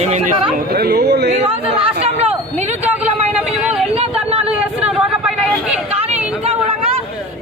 ఈ రోజు రాష్ట్రంలో నిరుద్యోగులమైన మేము ఎన్నో ధర్నాలు చేస్తున్నాం రోడ్ల పైన ఎక్కి. కానీ ఇంకా కూడా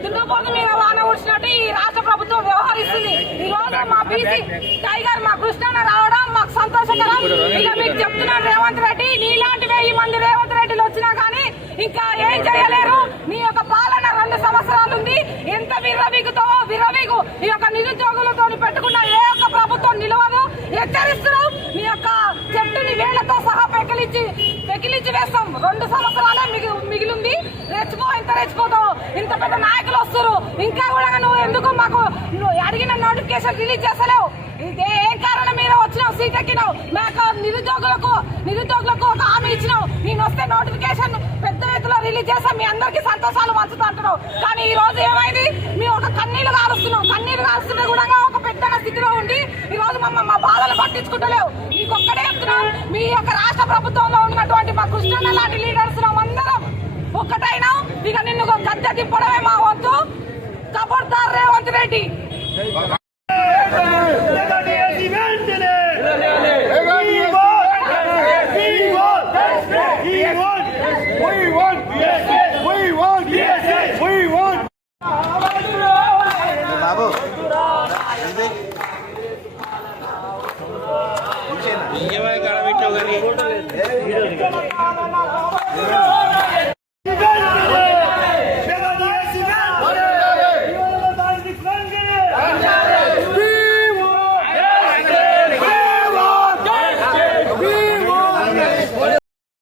దున్నపోతు మీద వాన వచ్చినట్టు ఈ రాష్ట్ర ప్రభుత్వం వ్యవహరిస్తుంది. ఈ రోజు మా బీసీ టైగర్ మా కృష్ణన్న రావడం మాకు సంతోషకరం. ఇక మీకు చెప్తున్నాను రేవంత్ రెడ్డి, నీలాంటి 1000 మంది రేవంత్ రెడ్డిలు వచ్చినా కానీ ఇంకా ఏం చేయలేరు. నీ యొక్క పాలన 2 సంవత్సరాలు ఉంది. ఎంత విర్రవీగుతావో విర్రవీగు. ఈ యొక్క నిరుద్యోగులతో పెట్టుకున్న ఏ ఒక్క ప్రభుత్వం నిలవదు. హెచ్చరిస్తున్నాం. నీ యొక్క చెట్టుని వేళ్లతో సహా పెకిలించి వేస్తాం. 2 సంవత్సరాలే మిగిలింది. రెచ్చిపో, ఇంత రెచ్చిపోతావు. ఇంత పెద్ద నాయకులు వస్తారు. ఇంకా కూడా నువ్వు ఎందుకు మాకు అడిగిన నోటిఫికేషన్ రిలీజ్ చేస్తలేవు? ఏం కారణం మీద వచ్చినావు? సీట్ ఎక్కినావు. మాకు నిరుద్యోగులకు ఒక హామీ ఇచ్చినావు. నేను వస్తే నోటిఫికేషన్ పెద్ద ఎత్తులో రిలీజ్ చేస్తాం, మీ అందరికీ సంతోషాలు పంచుతా అంటున్నావు. కానీ ఈ రోజు ఏమైంది? మేము ఒక కన్నీళ్లు కాలుస్తున్నాం. కన్నీళ్లు కాలుస్తుంటే కూడా ఒక పెద్ద స్థితిలో ఉండి ఈ రోజు మా బాధలు పట్టించుకుంటలేవు. నీకొక్కడే చెప్తున్నాం, మీ యొక్క రాష్ట్ర ప్రభుత్వంలో ఉన్నటువంటి మా కృష్ణన్న లాంటి లీడర్స్ అందరం ఒక్కటైనా ఇక నిన్ను గద్దె తిప్పడమే మా వంతు. కబర్దార్ రేవంత్ రెడ్డి.